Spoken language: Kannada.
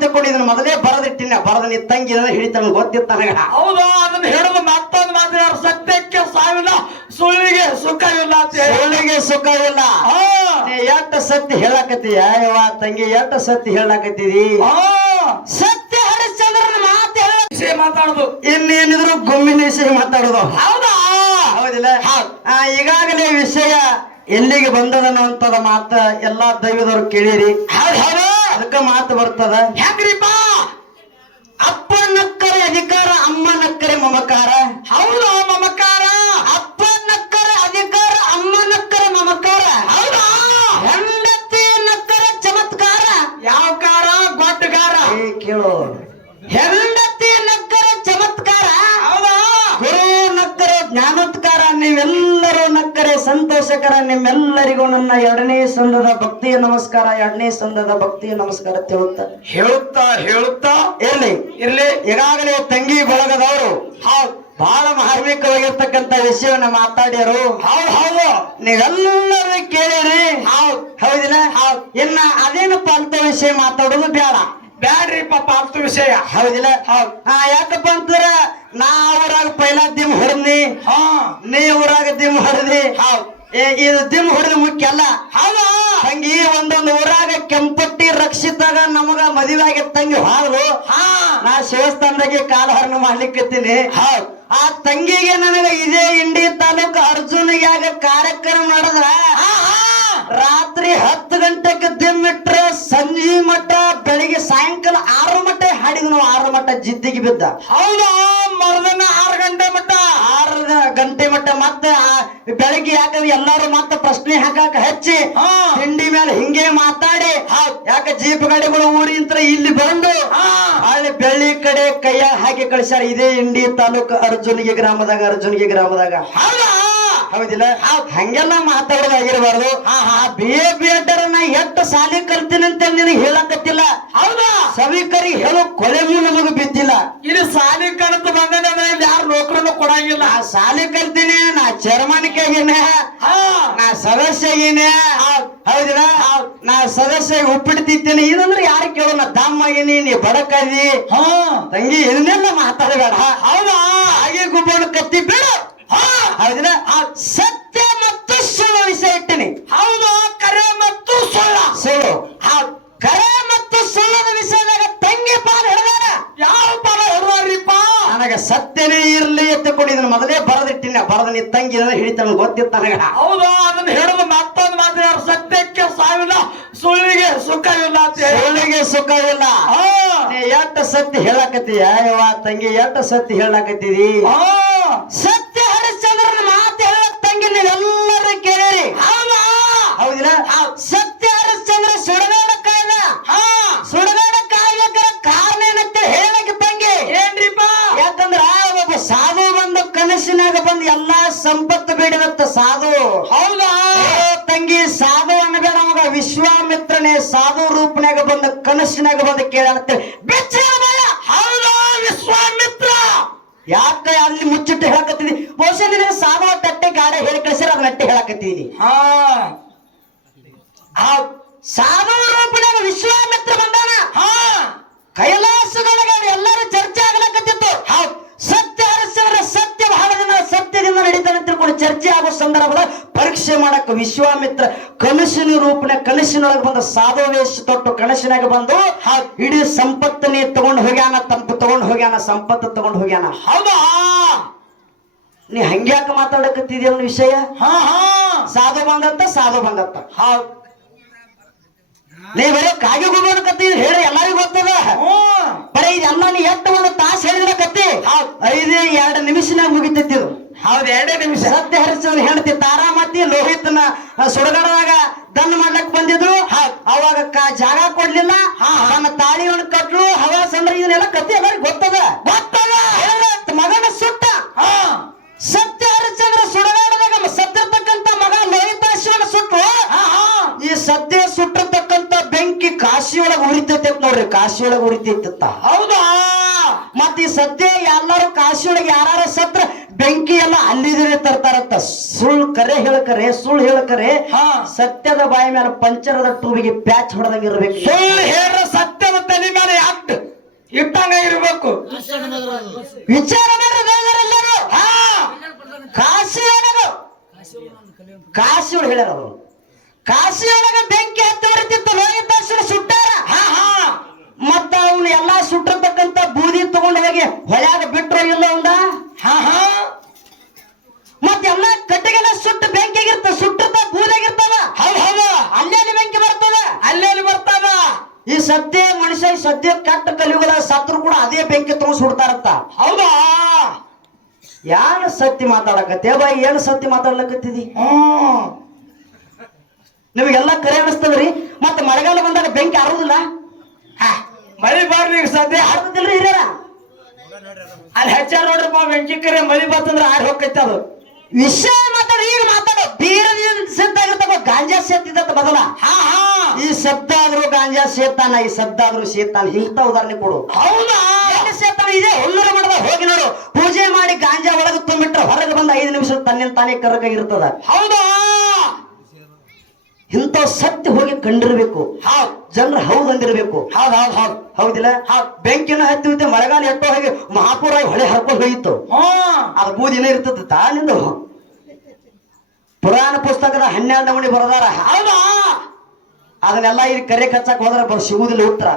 ಎತ್ತುಕೊಂಡಿದ್ದನು ಮೊದಲೇ ಬರದಿಟ್ಟಿನ ಬರದ ನೀ ತಂಗಿ ಹಿಡಿತಾನ ಗೊತ್ತಿತ್ತ ನನಗ. ಹೌದಾ ಅದನ್ನ ಹೇಳುದು ಮತ್ತೊಂದು ಮಾತಾಡ ಸತ್ಯಕ್ಕೆ ಸಾವಿಲ್ಲ ಸುಳ್ಳಿಗೆ ಸುಖವಿಲ್ಲ ಸುಳ್ಳಿಗೆ ಸುಖವಿಲ್ಲ. ಎಟ್ಟ ಸತ್ಯ ಹೇಳಕತ್ತೀಯ ಯವ್ವ ತಂಗಿ ಎಟ್ಟ ಸತ್ಯ ಹೇಳಕತ್ತೀರಿ. ಸತ್ಯ ಹರಿಶ್ಚಂದ್ರನ ಮಾತು ಹೇಳ ವಿಷಯ ಮಾತಾಡುದು ಇನ್ನೇನಿದ್ರು ಗುಮ್ಮಿನ ವಿಷಯ ಮಾತಾಡುದು. ಹೌದಾ ಹೌದಿಲ್ಲ. ಈಗಾಗಲೇ ವಿಷಯ ಎಲ್ಲಿಗೆ ಬಂದದನ್ನುವಂತದ ಮಾತ ಎಲ್ಲಾ ದೈವದವ್ರು ಕೇಳಿರಿ. ಅದಕ್ಕ ಮಾತು ಬರ್ತದ ಹೆಂಗ್ರಿಪ್ಪ ಅಪ್ಪ ನಕ್ಕರೆ ಅಧಿಕಾರ ಅಮ್ಮ ನಕ್ಕರೆ ಮಮಕಾರ. ಹೌದಾ ಮಮಕಾರ ಅಪ್ಪ ನಕ್ಕರೆ ಅಧಿಕಾರ ಅಮ್ಮ ನಕ್ಕರೆ ಮಮಕಾರ. ಹೌದಾ ಹೆಂಡತಿ ನಕ್ಕರೆ ಚಮತ್ಕಾರ. ಯಾವ ಕಾರ ಗೊಟ್ಟಗಾರ ಕೇಳು ಹೆಂಡತಿ ನಕ್ಕರೆ ಚಮತ್ಕಾರ. ಹೌದಾ ಗುರು ನಕ್ಕರೆ ಜ್ಞಾನೋತ್ಕಾರ. ನೀವೆಲ್ಲರೂ ನಕ್ಕರೆ ಸಂತೋಷಕರ. ನಿಮ್ಮೆಲ್ಲರಿಗೂ ನನ್ನ 2ನೇ ಸಂದದ ಭಕ್ತಿಯ ನಮಸ್ಕಾರ. 2ನೇ ಸಂದದ ಭಕ್ತಿಯ ನಮಸ್ಕಾರ ಹೇಳುತ್ತಾ ಇರ್ಲಿ. ಇರ್ಲಿ. ಈಗಾಗಲೇ ತಂಗಿ ಬಳಗದವರು ಬಹಳ ಮಾರ್ಮಿಕವಾಗಿರ್ತಕ್ಕಂಥ ವಿಷಯವನ್ನ ಮಾತಾಡ್ಯಾರು. ಹೌದು ನೀವೆಲ್ಲರೂ ಕೇಳಿರಿ. ಹೌದಿಲ್ಲ. ಇನ್ನ ಅದೇನಪ್ಪ ಅಂತ ವಿಷಯ ಮಾತಾಡೋದು ಬೇಡ. ಬ್ಯಾಡ್ರಿಪ್ಪ ಪಾಲ್ತು ವಿಷಯ. ಹೌದಿಲ್ಲ. ಯಾಕಪ್ಪ ಅಂತಾರ ನಾ ಊರಾಗ ಪೈಲಾ ದಿಮ್ ಹೊಡೆದ್ನಿ, ನೀ ಊರಾಗ ದಿಮ್ ಹೊಡೆದಿ. ಇದು ದಿಮ್ ಹೊಡೆದ ಮುಖ್ಯ ಅಲ್ಲ. ಹೌದಾ ತಂಗಿ ಒಂದೊಂದು ಊರಾಗ ಕೆಂಪಟ್ಟಿ ರಕ್ಷಿತಾಗ ನಮಗ ಮದುವೆ ಆಗಿ ತಂಗಿ ಹಾಳು. ನಾ ಶಿವಸ್ಥಾನದಾಗೆ ಕಾಲಹರಣ ಮಾಡ್ಲಿಕ್ಕತ್ತೀನಿ. ಆ ತಂಗಿಗೆ ನನಗ ಇದೇ ಇಂಡಿ ತಾಲೂಕು ಅರ್ಜುನಿಗಾಗ ಕಾರ್ಯಕ್ರಮ ನಡೆದ್ರ ರಾತ್ರಿ 10 ಗಂಟೆಗೆ ದಿಮ್ಮಿಟ್ರ ಸಂಜೆ ಮಟ್ಟ ಬೆಳಿಗ್ಗೆ ಸಾಯಂಕಾಲ 6 ಮಟ್ಟ ಹಾಡಿದ್ನು. 6 ಮಟ್ಟ ಜಿದ್ದಿಗೆ ಬಿದ್ದ. ಹೌದಾ ಮರದನ್ನ 6 ಗಂಟೆ ಮಟ್ಟ 6 ಗಂಟೆ ಮಟ್ಟ ಮತ್ತೆ ಬೆಳಿಗ್ಗೆ ಯಾಕಂದ್ರೆ ಎಲ್ಲಾರು ಮತ್ತೆ ಪ್ರಶ್ನೆ ಹಾಕಾಕ ಹಚ್ಚಿ ತಿಂಡಿ ಮೇಲೆ ಹಿಂಗೆ ಮಾತಾಡಿ ಯಾಕ ಜೀಪ್ ಗಾಡಿಗಳು ಊರಿಂತ್ರ ಇಲ್ಲಿ ಬಂದು ಅಲ್ಲಿ ಬೆಳ್ಳಿ ಕಡೆ ಕೈಯ ಹಾಕಿ ಕಳಿಸ್ಯಾರ. ಇದೇ ಇಂಡಿ ತಾಲೂಕು ಅರ್ಜುನಿಗೆ ಗ್ರಾಮದಾಗ. ಹೌದಿಲ್ಲ. ಹಂಗೆಲ್ಲ ಮಾತಾಡೋದಾಗಿರ್ಬಾರ್ದು. BA ನಾ ಎಷ್ಟು ಸಾಲಿ ಕಲ್ತೀನಿ ಅಂತ ನಿನಗೆ ಹೇಳಕತ್ತಿಲ್ಲ. ಹೌದಾ ಸಭಿಕರಿಗೆ ಹೇಳೋ ಕೊಲೆಗೂ ನಮಗೂ ಬಿದ್ದಿಲ್ಲ. ಇಲ್ಲಿ ಸಾಲಿ ಕಲಿತು ಬಂದ ಯಾರು ನೌಕರನ್ನು ಕೊಡಂಗಿಲ್ಲ. ನಾ ಸಾಲಿ ಕಲ್ತೀನಿ, ನಾ ಚೇರ್ಮನ್ಗೆ ಆಗೀನಿ, ನಾ ಸದಸ್ಯ ಆಗೀನಿ. ಹೌದಿಲ್ಲ. ನಾ ಸದಸ್ಯ ಉಪ್ಪಿಡ್ತಿದ್ದೀನಿ. ಇದಂದ್ರೆ ಯಾರು ಕೇಳೋ ನಾ ದಮ್ಮ ಆಗೀನಿ, ನೀ ಬಡಕದಿ. ತಂಗಿ ಇದನ್ನೆಲ್ಲ ಮಾತಾಡಬೇಡ. ಹೌದಾ ಹಾಗೆ ಗುಬ್ಬಣ ಕತ್ತಿ ಬೇಡ. ಹೌದಿಲ್ಲ. ಸತ್ಯ ಮತ್ತು ಸುಳ್ಳು ವಿಷಯ ಇಟ್ಟಿನಿ. ಹೌದು ಕರೆ ಮತ್ತು ಸುಳ್ಳು. ಕರೆ ಮತ್ತು ಸುಳ್ಳದ ವಿಷಯದಾಗ ತಂಗಿ ಪಾಲ್ ಹಿಡಿದಾರ. ಯಾವ ಪಾಲ ಹಿಡಿದಾರಿಪ್ಪ? ನನಗ ಸತ್ಯನೇ ಇರ್ಲಿ ಎತ್ತುಕೊಂಡಿದ್ದನು ಮೊದಲೇ ಬರದಿಟ್ಟಿನ ಬರದ ನೀ ತಂಗಿ ಹಿಡಿತಾನ ಗೊತ್ತಿತ್ತ ನನಗ. ಹೌದಾ ಅದನ್ನ ಹೇಳುದು ಮತ್ತೊಂದು ಮಾತಾಡ ಸತ್ಯಕ್ಕೆ ಸಾವಿಲ್ಲ ಸುಳ್ಳಿಗೆ ಸುಖವಿಲ್ಲ. ಸುಳ್ಳಿಗೆ ಸುಖವಿಲ್ಲ. ಎಟ್ಟ ಸತ್ಯ ಹೇಳಕತ್ತೀಯ ಯವ್ವ ತಂಗಿ ಎಟ್ಟ ಸತ್ಯ ಹೇಳಕತ್ತೀರಿ. ಸತ್ಯ ಹರಿಶ್ಚಂದ್ರನ ಮಾತು ಹೇಳ ತಂಗಿ ನೀವೆಲ್ಲರೂ ಕೇಳಿರಿ. ಹೌದಿಲ್ಲ. ಸತ್ಯ ಹರಿಶ್ಚಂದ್ರ ಸುಡಗಾಡ ಕಾಯ್ದ. ಸುಡಗಾಡ ಕಾಯ್ಬೇಕಾರ ಕಾರಣ ಏನಂತ ಹೇಳಕ್ಕೆ ತಂಗಿ ಏನ್ರಿಪ್ಪ? ಯಾಕಂದ್ರ ಒಬ್ಬ ಸಾಧು ಬಂದು ಕನಸಿನಾಗ ಬಂದು ಎಲ್ಲಾ ಸಂಪತ್ತು ಬೇಡಿದತ್ತ ಸಾಧು. ಹೌದಾ ತಂಗಿ ಸಾಧು ಅನ್ನಬೇಡ ಮಗ ವಿಶ್ವಾಮಿತ್ರನೇ ಸಾಧು ರೂಪನಾಗ ಬಂದ ಕನಸಿನಾಗ ಬಂದು ಕೇಳಂತೇಳಿ ಬೆಚ್ಚ. ಹೌದಾ ವಿಶ್ವಾಮಿತ್ರ ಯಾಕ ಅಲ್ಲಿ ಮುಚ್ಚಿಟ್ಟು ಹೇಳಕತ್ತೀನಿ. ಬಹುಶಃ ನಿನಗೆ ಸಾಧು ತಟ್ಟೆ ಗಾಡ ಹೇಳಿ ಕಳಿಸಿರ ಅದ್ ನಟ್ಟಿ ಹೇಳಕತ್ತೀನಿ. ಸಾಧು ರೂಪನಾಗ ವಿಶ್ವಾಮಿತ್ರ ಬಂದಾನ. ಕೈಲಾಸದೊಳಗ ಎಲ್ಲರೂ ಚರ್ಚೆ ಆಗ್ಲಕತ್ತಿತ್ತು. ಸತ್ಯ ಹರಿಶ್ಚಂದ್ರ ಸತ್ಯ ಬಹಳ ಜನ ಸತ್ಯದಿಂದ ನಡೀತಾನೆ ತಿಳ್ಕೊಂಡು ಚರ್ಚೆ ಆಗೋ ಸಂದರ್ಭದ ಪರೀಕ್ಷೆ ಮಾಡಕ್ ವಿಶ್ವಾಮಿತ್ರ ಕನಸಿನ ರೂಪನ ಕನಸಿನೊಳಗೆ ಬಂದ ಸಾಧು ವೇಷ ತೊಟ್ಟು ಕನಸಿನಾಗ ಬಂದು ಇಡೀ ಸಂಪತ್ತನೇ ತಗೊಂಡು ಹೋಗ್ಯಾನ. ತಗೊಂಡು ಹೋಗ್ಯಾನ, ಸಂಪತ್ತು ತಗೊಂಡು ಹೋಗ್ಯಾನ. ಹೌದಾ ನೀ ಹಂಗ್ಯಾಕ ಮಾತಾಡಕತ್ತಿದ್ಯ ಅನ್ನೋ ವಿಷಯ. ಸಾಧು ಬಂದತ್ತ. ನೀ ಬರೀ ಕಾಗಿ ಗುಬ್ಬಣ ಕತ್ತಿ ಹೇಳಿ ಎಲ್ಲರಿಗೂ ಗೊತ್ತದ. ಬರೀ ಇದೆಲ್ಲ ನೀ ಎಷ್ಟು ಒಂದು ತಾಸು ಹೇಳಿದ್ರ ಕತ್ತಿ 5-2 ನಿಮಿಷನಾಗ ಮುಗಿತೈತಿ ಇದು. ಹೌದು 2 ನಿಮಿಷ. ಸತ್ಯ ಹರಿಶ್ಚಂದ್ರ ಹೆಂಡತಿ ತಾರಾಮತಿ ಲೋಹಿತನ ಸುಡಗಾಡದಾಗ ದನ್ ಮಾಡ್ಲಕ್ ಬಂದಿದ್ರು. ಅವಾಗ ಜಾಗ ಕೊಡ್ಲಿಲ್ಲ. ತನ್ನ ತಾಳಿಯನ್ನು ಕಟ್ಲು ಹವಾಸ್ ಅಂದ್ರೆ ಇದನ್ನೆಲ್ಲ ಕತ್ತಿ ಎಲ್ಲರಿಗೂ ಗೊತ್ತದ. ಮಗನ ಸುಟ್ಟ. ಸತ್ಯ ಹರಿಶ್ಚಂದ್ರ ಸುಡಗಾಡದಾಗ ಸತ್ತಿರ್ತಕ್ಕಂಥ ಮಗ ಲೋಹಿತಾಶ್ವನ ಸುಟ್ಟು. ಈ ಸದ್ಯ ಸುಟ್ಟಿರ್ತಕ್ಕಂಥ ಬೆಂಕಿ ಕಾಶಿಯೊಳಗೆ ಉರಿತೈತೆ ನೋಡ್ರಿ. ಕಾಶಿಯೊಳಗೆ ಉರಿತೈತ. ಹೌದಾ ಮತ್ತ ಈ ಸದ್ಯ ಎಲ್ಲರೂ ಕಾಶಿಯೊಳಗೆ ಯಾರು ಸತ್ರ ಬೆಂಕಿ ಎಲ್ಲ ಅಲ್ಲಿದ್ರೆ ತರ್ತಾರತ್ತ. ಸುಳ್ಳು ಕರೆ ಹೇಳಕರೆ ಸುಳ್ಳು ಹೇಳಕರೆ ಸತ್ಯದ ಬಾಯಿ ಮೇಲೆ ಪಂಚರದ ಟೂಬಿಗೆ ಪ್ಯಾಚ್ ಹೊಡೆದಂಗಿರ್ಬೇಕು. ಸುಳ್ಳು ಹೇಳ ಸತ್ಯದ ತಲೆ ಮೇಲೆ ಯಾಕೆ ಇಟ್ಟಂಗ ಇರ್ಬೇಕು. ವಿಚಾರ ಮಾಡ್ರಿ ಎಲ್ಲರೂ. ಹಾ ಕಾಶಿ ಒಳಗ ಕಾಶಿ ಒಳಗೆ ಹೇಳ್ಯಾರ ಅವರು. ಕಾಶಿ ಒಳಗ ಬೆಂಕಿ ಹತ್ತಿ ಹೊರತಿತ್ತು, ಲೋಹಿತಾಸುರ ಸುಟ್ಟಾರ. ಹಾ ಹಾ ಮತ್ತ ಅವನು ಎಲ್ಲಾ ಸುಟ್ಟಿರ್ತಕ್ಕಂತ ಬೂದಿ ತಗೊಂಡು ಹೋಗಿ ಹೊಳ್ಯಾಗ ಬಿಟ್ರು ಇಲ್ಲ ಒಂದ. ಹಾ ಹಾ ಮತ್ತ ಎಲ್ಲಾ ಕಟ್ಟಿಗೆಲ್ಲ ಸುಟ್ಟು ಬೆಂಕಿ ಆಗಿರ್ತ, ಸುಟ್ಟಿರ್ತ ಬೂದಿಯಾಗಿರ್ತಾವ. ಹೌದ್ ಹೌದು, ಅಲ್ಲೇಲಿ ಬೆಂಕಿ ಬರ್ತದ. ಅಲ್ಲೇಲಿ ಬರ್ತಾವ. ಈ ಸದ್ಯ ಮನುಷ್ಯ ಸದ್ಯ ಕೆಟ್ಟ ಕಲಿಯುಗದ ಸತ್ರು ಕೂಡ ಅದೇ ಬೆಂಕಿ ತಗೊಂಡು ಸುಡ್ತಾರತ್ತ. ಹೌದಾ? ಯಾರು ಸತ್ಯ ಮಾತಾಡಕತ್ತೆ ಬಾಯಿ? ಏನು ಸತ್ಯ ಮಾತಾಡ್ಲಕತ್ತಿದಿ? ನಿಮಗೆಲ್ಲ ಕರೆ ಅನಿಸ್ತದ್ರಿ. ಮತ್ತೆ ಮಳೆಗಾಲ ಬಂದಾಗ ಬೆಂಕಿ ಆರುದಿಲ್ಲ. ಮಳಿ ಬರ್ಲಿ ಈಗ ಸದ್ಯ ಆರುದಿಲ್ರಿ ಹಿರಿಯರ. ಅಲ್ಲಿ ಹೆಚ್ಚ ನೋಡ್ರಪ್ಪ, ಬೆಂಕಿ ಕರೆ ಮಳಿ ಬರ್ತಂದ್ರ ಆರ್ ಹೋಗೈತೆ ಅದು. ವಿಷಯ ಮಾತಾಡು, ಈಗ ಮಾತಾಡು. ಬೀರದಿಂದ ಸಿದ್ಧ ಆಗಿರ್ತಾವ, ಗಾಂಜಾ ಸೇತಿದ್ದ ಮೊದಲ. ಹಾ ಹಾ ಈ ಶಬ್ದ ಆದ್ರೂ ಗಾಂಜಾ ಸೇತಾನ, ಈ ಶಬ್ದ ಆದ್ರೂ ಸೇತಾನ. ಇಂಥ ಉದಾಹರಣೆ ಕೊಡು. ಹೌದಾ? ಸೇತಾನ ಇದೆ ಹುಲ್ಲರ ಮಾಡದ ಹೋಗಿ ನೋಡು. ಪೂಜೆ ಮಾಡಿ ಗಾಂಜಾ ಒಳಗೆ ತುಂಬಿಟ್ರೆ ಹೊರಗೆ ಬಂದ 5 ನಿಮಿಷ ತನ್ನಿಂದ ತಾನೇ ಕರಗಾಗಿರ್ತದ. ಹೌದಾ? ಇಂಥ ಸತ್ಯ ಹೋಗಿ ಕಂಡಿರ್ಬೇಕು. ಜನರು ಹೌದಂದಿರ್ಬೇಕು. ಹೌದ್ ಹೌದ್ ಹೌದ್ ಹೌದಿಲ್ಲ? ಬೆಂಕಿನ ಹತ್ತಿ ಹೋಯ್ತು, ಮಳೆಗಾಲ ಎಟ್ಟೋ ಹೋಗಿ ಮಹಾಪುರ ಹೊಳೆ ಹರ್ಕೊಂಡು ಹೋಗಿತ್ತು. ಅದು ಬೂದಿನ ಇರ್ತದ ತಾನಿಂದು. ಪುರಾಣ ಪುಸ್ತಕದ 12ನೇ ಬರದಾರ. ಹೌದಾ? ಅದನ್ನೆಲ್ಲ ಇಲ್ಲಿ ಕರೆ ಕಚ್ಚಕ್ ಹೋದ್ರೆ ಸಿಗುದಿಲ್ಲ ಉತ್ತರ.